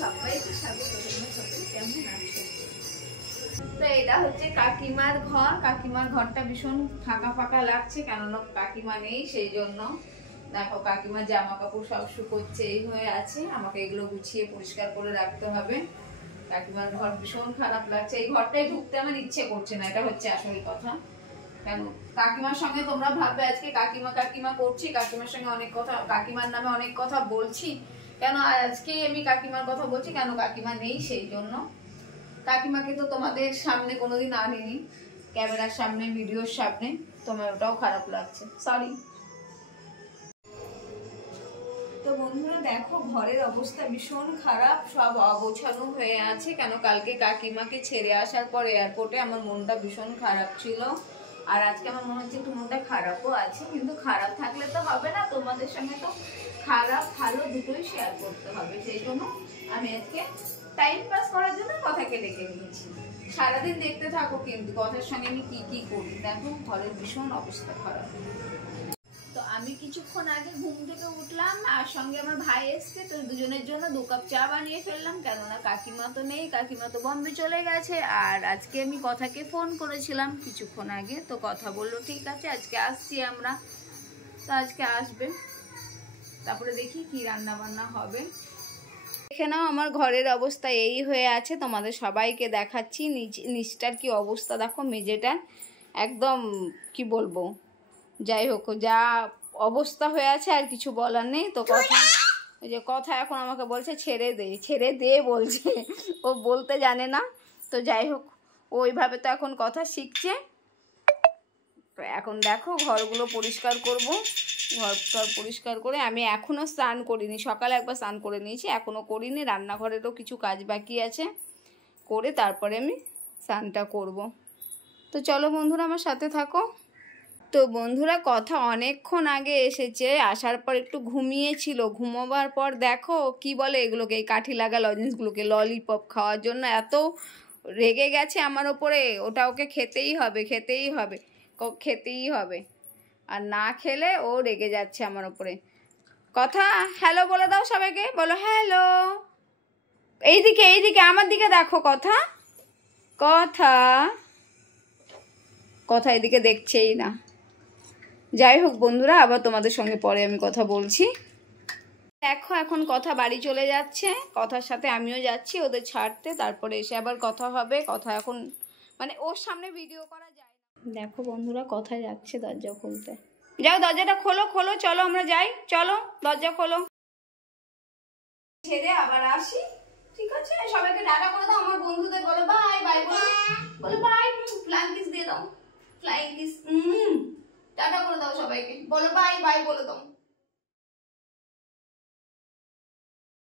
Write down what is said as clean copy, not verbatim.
সবাইকে স্বাগত। তোমরা সবাই কেমন আছো? তো এটা হচ্ছে কাকিমার ঘর। কাকিমার ঘরটা ভীষণ ফাঁকা ফাঁকা লাগছে, কেননা কাকিমা নেই, সেই জন্য। দেখো কাকিমার জামা কাপড় সব শুকোচ্ছে, এই হয়ে আছে। আমাকে এগুলো গুছিয়ে পরিষ্কার করে রাখতে হবে। কাকিমার ঘর ভীষণ খারাপ লাগছে, এই ঘরটাই ঢুকতে আমার ইচ্ছে করছে না, এটা হচ্ছে আসল কথা। কেন কাকিমার সঙ্গে তোমরা ভাববে আজকে কাকিমা কাকিমা করছি, কাকিমার সঙ্গে অনেক কথা, কাকিমার নামে অনেক কথা বলছি, কেন আজকে আমি কাকিমার কথা বলছি, কেন কাকিমা নেই সেই জন্য। কাকিমাকে তো তোমাদের সামনে কোনোদিন আনিনি, ক্যামেরার সামনে, ভিডিওর সামনে, তোমার ওটাও খারাপ লাগছে, সরি। তো বন্ধুরা দেখো ঘরের অবস্থা ভীষণ খারাপ, সব অগোছানো হয়ে আছে, কেন কালকে কাকিমাকে ছেড়ে আসার পর এয়ারপোর্টে আমার মনটা ভীষণ খারাপ ছিল। আর আজকে আমার মনে হচ্ছে একটু মনটা খারাপও আছে, কিন্তু খারাপ থাকলে তো হবে না, তোমাদের সঙ্গে তো খারাপ ভালো দুটোই শেয়ার করতে হবে, সেই জন্য আমি আজকে টাইম পাস করার জন্য কথাকে ডেকে নিয়েছি। সারাদিন দেখতে থাকো কিন্তু কথার সঙ্গে আমি কি কি করি। দেখো ঘরের ভীষণ অবস্থা খারাপ। তো আমি কিছুক্ষণ আগে ঘুম থেকে উঠলাম, আর সঙ্গে আমার ভাই এসছে, তো দুজনের জন্য 2 কাপ চা বানিয়ে ফেললাম, কেননা কাকিমা তো নেই, কাকিমা তো বম্বে চলে গেছে। আর আজকে আমি কথাকে ফোন করেছিলাম কিছুক্ষণ আগে, তো কথা বললো ঠিক আছে আজকে আসছি আমরা, তো আজকে আসবে। তারপরে দেখি কি রান্না বান্না হবে। দেখে নাও আমার ঘরের অবস্থা এই হয়ে আছে, তোমাদের সবাইকে দেখাচ্ছি। নিচটার কি অবস্থা দেখো, মেঝেটার একদম কি বলবো, যাই হোক যা অবস্থা হয়ে আছে আর কিছু বলার নেই। তো কথা, ওই যে কথা এখন আমাকে বলছে ছেড়ে দে বলছে, ও বলতে জানে না। তো যাই হোক ওইভাবে তো এখন কথা শিখছে। তো এখন দেখো ঘরগুলো পরিষ্কার করব, ঘর পরিষ্কার করে আমি এখনও স্নান করিনি, সকালে একবার স্নান করে নিয়েছি, এখনও করিনি। রান্নাঘরেরও কিছু কাজ বাকি আছে, করে তারপরে আমি স্নানটা করব। তো চলো বন্ধুরা আমার সাথে থাকো। তো বন্ধুরা কথা অনেকক্ষণ আগে এসেছে, আসার পর একটু ঘুমিয়েছিল, ঘুমোবার পর দেখো কি বলে এগুলোকে, এই কাঠি লাগা লজেন্সগুলোকে, ললিপপ খাওয়ার জন্য এত রেগে গেছে আমার ওপরে, ওটা ওকে খেতেই হবে খেতেই হবে, আর না খেলে ও রেগে যাচ্ছে আমার ওপরে। কথা হ্যালো বলে দাও সবাইকে, বলো হ্যালো। এইদিকে আমার দিকে দেখো, কথা কথা কথা এদিকে দেখছেই না। যাই হোক বন্ধুরা, আবার তোমাদের সঙ্গে পরে আমি কথা বলছি। দেখো এখন কথা বাড়ি চলে যাচ্ছে, কথার সাথে আমিও যাচ্ছি ওদের ছাড়তে, তারপরে এসে আবার কথা হবে। কথা এখন মানে ওর সামনে ভিডিও করা যায় না। দেখো বন্ধুরা কোথায় যাচ্ছে দরজা খুলতে, যাও দরজাটা খোলো, চলো আমরা যাই, চলো দরজা খোলো। ছেড়ে আবার আসি, ঠিক আছে? সবাইকে টাটা করে দাও, আমার বন্ধুদের বলো বাই বাই, বলো বাই, ফ্লাইং কিস দিয়ে দাও, ফ্লাইং কিস, টাটা করে দাও সবাইকে, বলো বাই বাই বলে দাও।